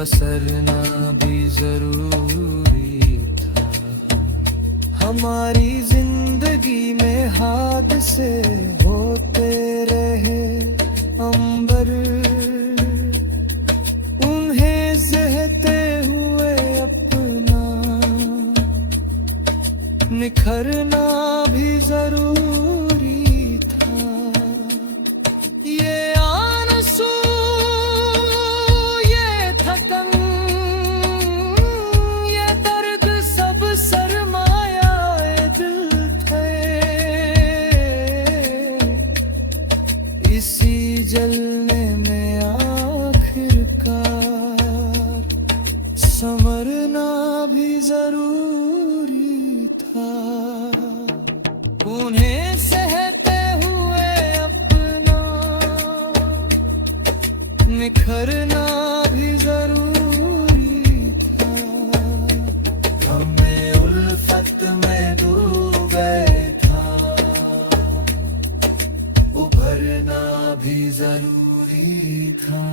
बसरना भी जरूरी था। हमारी जिंदगी में हादसे होते रहे, अंबर उन्हें सहते हुए अपना निखरना भी जरूरी था। ये आंसू, ये थकन, ये दर्द सब सरमायाए दिल थे। इसी जलने में आखिरकार संवरना भी जरूरी था। उन्हें सहते हुए अपना निखरना भी जरूरी था। हमें उल्फत में डूब गए था, उभरना भी जरूरी था।